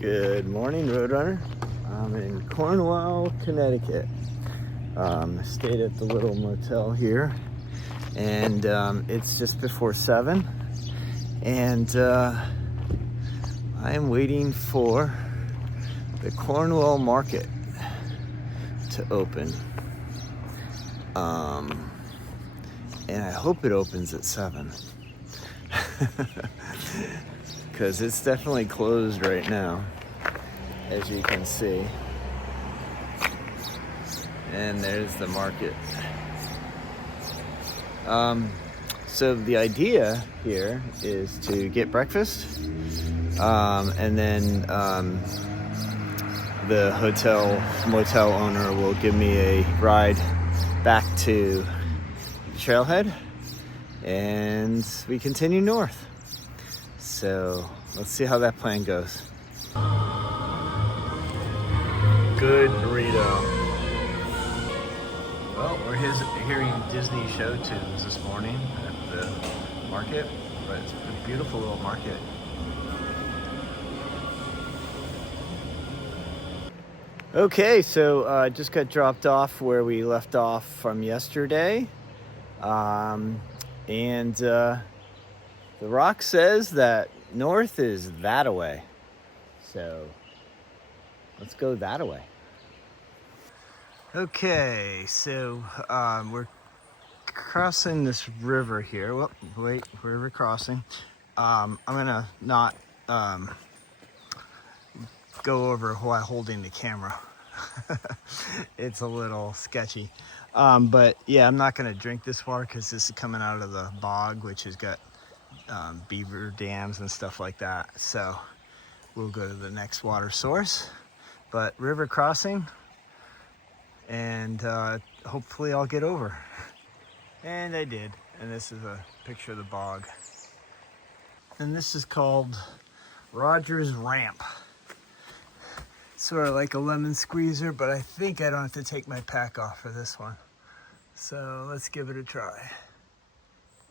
Good morning, Roadrunner. I'm in Cornwall, Connecticut. Stayed at the little motel here, and it's just before 7, and I am waiting for the Cornwall market to open. And I hope it opens at 7. Because it's definitely closed right now, as you can see. And there's the market. So the idea here is to get breakfast, and then the motel owner will give me a ride back to the trailhead, and we continue north. So let's see how that plan goes. Good burrito. Well, we're hearing Disney show tunes this morning at the market, but it's a beautiful little market. Okay, so I just got dropped off where we left off from yesterday. The rock says that north is that away. So let's go that away. Okay, so we're crossing this river here. Well, wait, river crossing. I'm gonna not go over while holding the camera. It's a little sketchy. But yeah, I'm not gonna drink this water because this is coming out of the bog, which has got beaver dams and stuff like that. So we'll go to the next water source. But river crossing, and hopefully I'll get over. And I did. And this is a picture of the bog. And this is called Rogers Ramp. Sort of like a lemon squeezer, but I think I don't have to take my pack off for this one. So let's give it a try.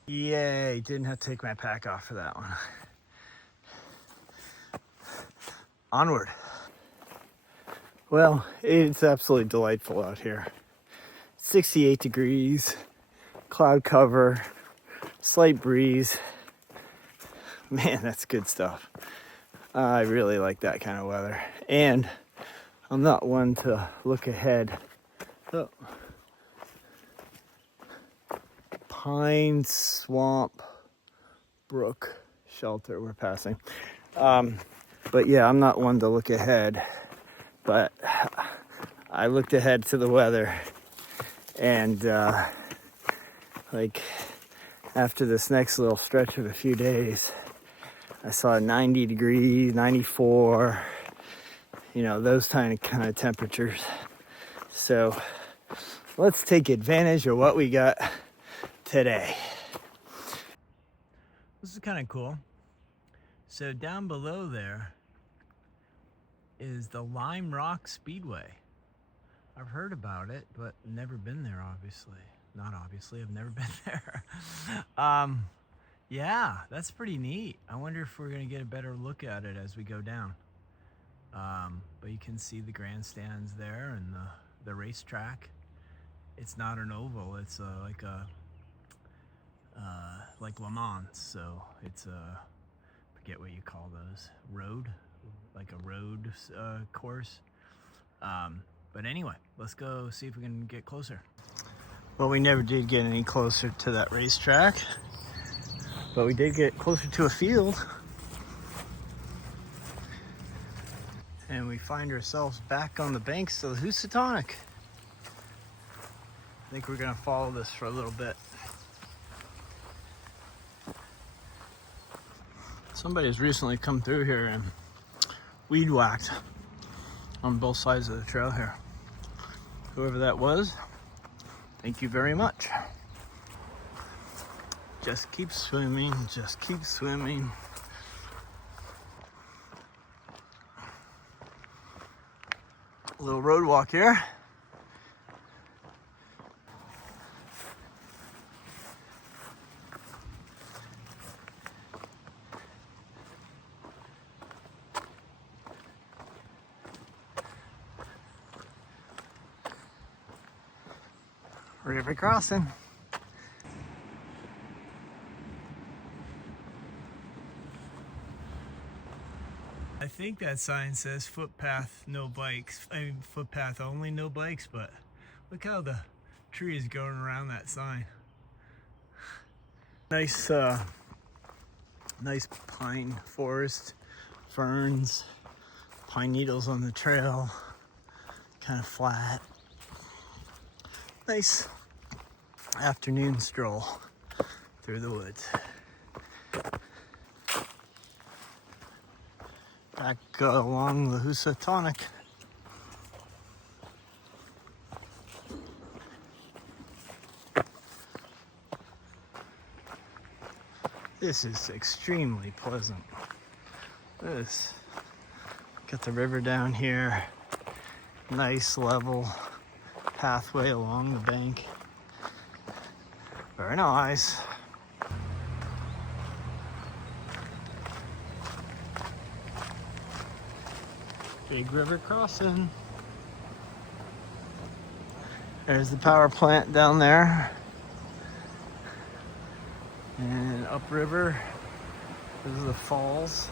Yay, didn't have to take my pack off for that one. Onward. Well, it's absolutely delightful out here. 68 degrees, cloud cover, slight breeze. Man, that's good stuff. I really like that kind of weather. And I'm not one to look ahead. Oh. Pine Swamp Brook Shelter we're passing. But yeah, I'm not one to look ahead. But I looked ahead to the weather. And like after this next little stretch of a few days, I saw 90 degrees, 94, those kind of temperatures. So let's take advantage of what we got today. This is kind of cool. So down below there is the Lime Rock Speedway. I've heard about it, but never been there, obviously. Not obviously, I've never been there. Yeah, that's pretty neat. I wonder if we're gonna get a better look at it as we go down. But you can see the grandstands there and the racetrack. It's not an oval, it's like Le Mans, so it's forget what you call those, road, like a road course. But anyway, let's go see if we can get closer. Well, we never did get any closer to that racetrack, but we did get closer to a field. And we find ourselves back on the banks of the Housatonic. I think we're gonna follow this for a little bit. Somebody has recently come through here and weed whacked on both sides of the trail here. Whoever that was, thank you very much. Just keep swimming, just keep swimming. A little road walk here. River Crossin. I think that sign says footpath, no bikes. I mean, footpath only, no bikes, but look how the tree is going around that sign. Nice, nice pine forest, ferns, pine needles on the trail, kind of flat. Nice afternoon stroll through the woods. Back along the Housatonic. This is extremely pleasant. This, got the river down here, nice level pathway along the bank. Very nice. Big River Crossin. There's the power plant down there. And upriver, this is the falls.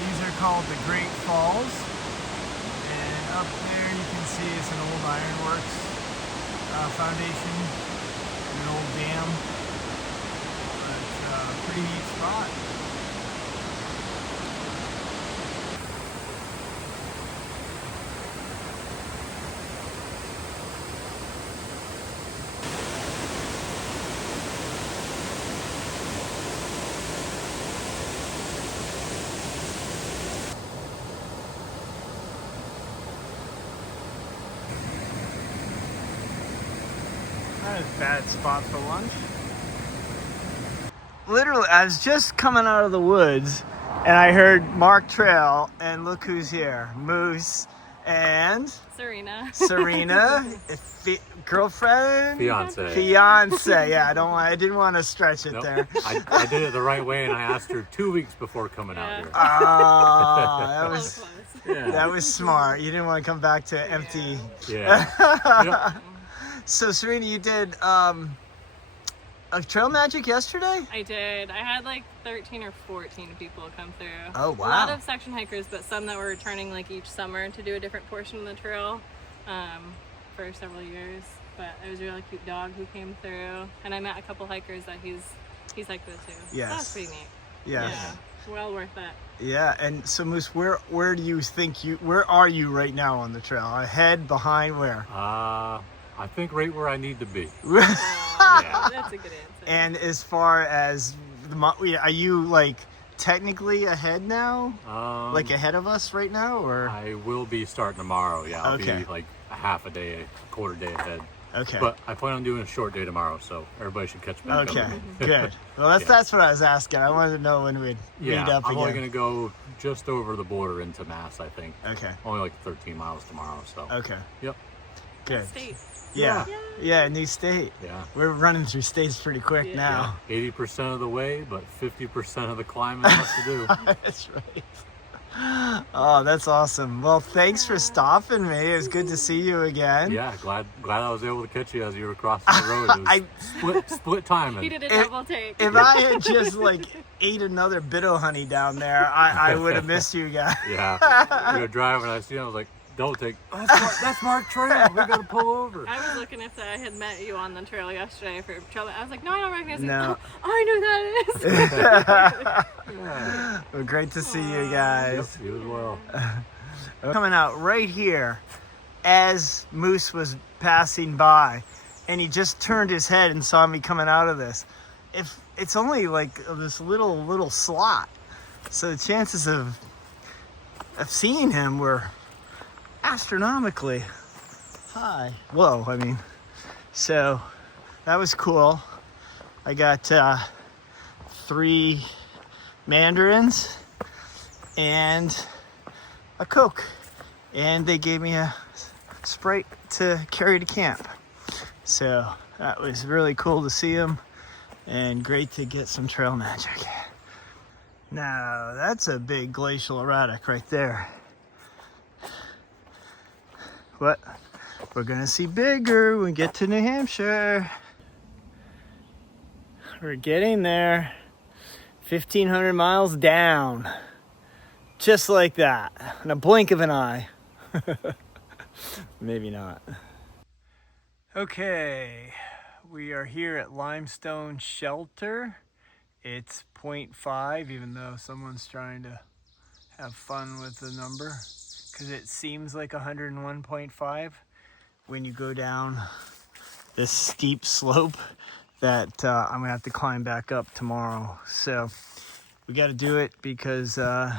These are called the Great Falls. And up there you can see it's an old ironworks foundation, an old dam, but pretty neat spot. Not a bad spot for lunch. Literally, I was just coming out of the woods and I heard Mark Trail, and look who's here. Moose and Serena. Serena, girlfriend? Fiance. Yeah, I didn't want to stretch it there. I did it the right way, and I asked her 2 weeks before coming out here. Oh, that was smart. You didn't want to come back to empty. Yeah. So Serena, you did a trail magic yesterday? I did. I had like 13 or 14 people come through. Oh, wow. A lot of section hikers, but some that were returning like each summer to do a different portion of the trail for several years. But it was a really cute dog who came through, and I met a couple hikers that he's hiked with too. Yes. So that's pretty neat. Yes. Yeah. Well worth it. Yeah, and so Moose, where do you think where are you right now on the trail? Ahead, behind, where? I think right where I need to be. Yeah. That's a good answer. And as far as are you like technically ahead now? Like ahead of us right now, or? I will be starting tomorrow. Yeah, I'll Okay. be like a half a day, a quarter day ahead. Okay. But I plan on doing a short day tomorrow, so everybody should catch me. Okay, good. Well, that's what I was asking. I wanted to know when we'd meet up I'm again. only going to go just over the border into Mass, I think. Okay. Only like 13 miles tomorrow, so. Okay. Yep. Good. State. Yeah. Yeah, new state. Yeah. We're running through states pretty quick now. 80% of the way, but 50% of the climbing left to do. That's right. Oh, that's awesome. Well, thanks for stopping me. It was good to see you again. Yeah, glad I was able to catch you as you were crossing the road. It was split timing. He did a double take. If I had just like ate another bit of honey down there, I would have missed you guys. Yeah, we were driving. I see. I was like, "Don't take. Oh, that's Mark Trail. We gotta pull over." I was looking if I had met you on the trail yesterday for trail. I was like, no, I don't recognize you. No. Oh, I know who that is. Yeah. Well, great to see you guys. Yep, you as well. Coming out right here as Moose was passing by, and he just turned his head and saw me coming out of this. If it's only like this little slot, so the chances of seeing him were astronomically high. Whoa, I mean, so that was cool. I got 3 mandarins and a Coke and they gave me a Sprite to carry to camp. So that was really cool to see them and great to get some trail magic. Now that's a big glacial erratic right there. But we're gonna see bigger when we get to New Hampshire. We're getting there. 1,500 miles down. Just like that, in a blink of an eye. Maybe not. Okay, we are here at Limestone Shelter. It's 0.5, even though someone's trying to have fun with the number, because it seems like 101.5 when you go down this steep slope that I'm gonna have to climb back up tomorrow. So we got to do it because the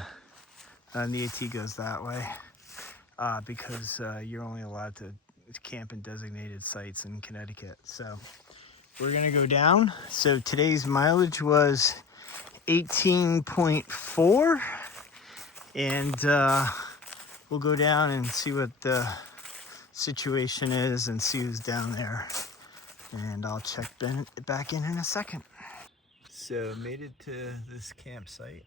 AT goes that way, because you're only allowed to camp in designated sites in Connecticut. So we're gonna go down. So today's mileage was 18.4, and we'll go down and see what the situation is and see who's down there. And I'll check back in a second. So made it to this campsite.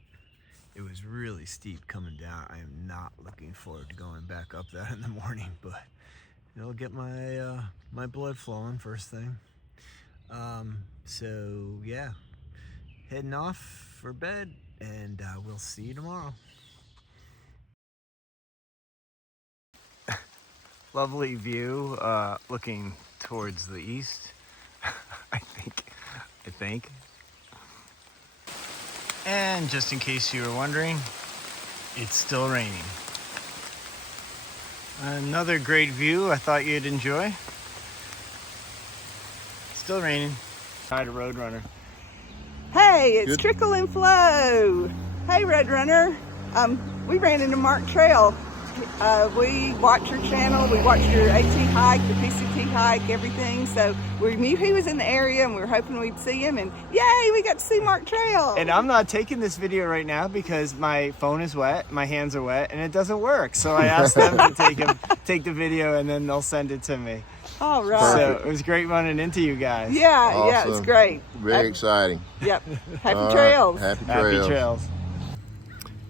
It was really steep coming down. I am not looking forward to going back up that in the morning, but it'll get my my blood flowing first thing. So yeah, heading off for bed, and we'll see you tomorrow. Lovely view, looking towards the east. I think. And just in case you were wondering, it's still raining. Another great view I thought you'd enjoy. Still raining. Hi to Roadrunner. Hey, it's Trickle and Flow. Hey, Roadrunner. We ran into Mark Trail. We watched your channel. We watched your AT hike, the PCT hike, everything. So we knew he was in the area, and we were hoping we'd see him. And yay, we got to see Mark Trail. And I'm not taking this video right now because my phone is wet, my hands are wet, and it doesn't work. So I asked them to take the video, and then they'll send it to me. All right. So it was great running into you guys. Yeah, Awesome. yeah, it's great. Very exciting. Yep. Happy trails. Happy trails. Happy trails.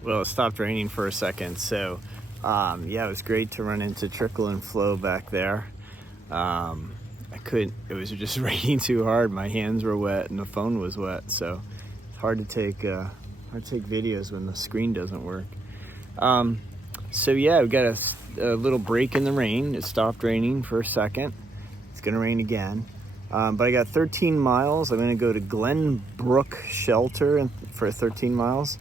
Well, it stopped raining for a second, so yeah, it was great to run into Trickle and Flow back there. It was just raining too hard. My hands were wet and the phone was wet, so it's hard to take videos when the screen doesn't work. So yeah, we got a little break in the rain. It stopped raining for a second. It's gonna rain again. But I got 13 miles. I'm gonna go to Glenbrook Shelter for 13 miles.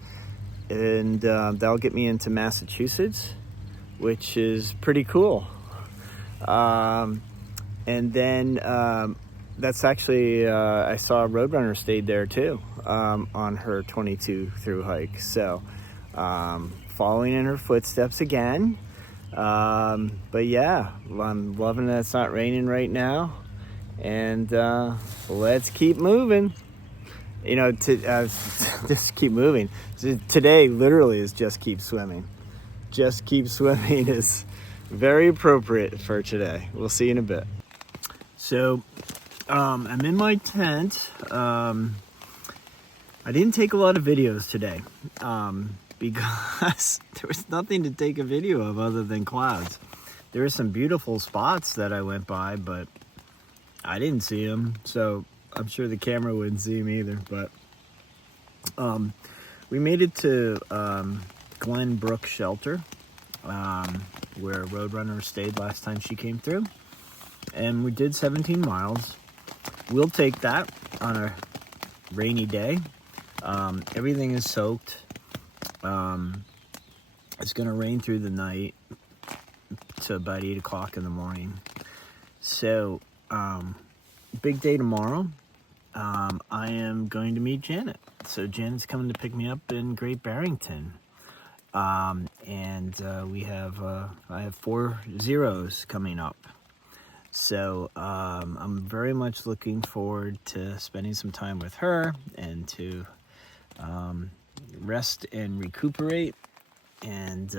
And that'll get me into Massachusetts, which is pretty cool. And then that's actually, I saw a Roadrunner stayed there too, on her 22 through hike. So following in her footsteps again. But yeah, I'm loving that it's not raining right now. And let's keep moving. You know, just keep moving. So today literally is just keep swimming. Just keep swimming is very appropriate for today. We'll see you in a bit. So I'm in my tent. I didn't take a lot of videos today because there was nothing to take a video of other than clouds. There were some beautiful spots that I went by, but I didn't see them. So I'm sure the camera wouldn't see them either. But we made it to Glenbrook Shelter, where Roadrunner stayed last time she came through. And we did 17 miles. We'll take that on a rainy day. Everything is soaked. It's going to rain through the night to about 8 o'clock in the morning. So, big day tomorrow. I am going to meet Janet. So Janet's coming to pick me up in Great Barrington. And I have 4 zeros coming up. So I'm very much looking forward to spending some time with her and to rest and recuperate and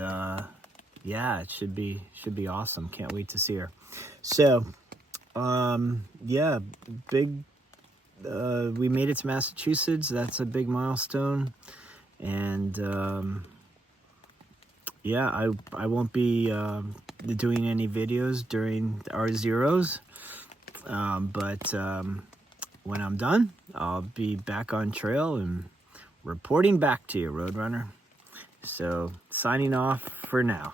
yeah, it should be awesome. Can't wait to see her. So, yeah, big. We made it to Massachusetts. That's a big milestone, and yeah, I won't be doing any videos during our zeros, but when I'm done, I'll be back on trail and reporting back to you, Roadrunner. So, signing off for now.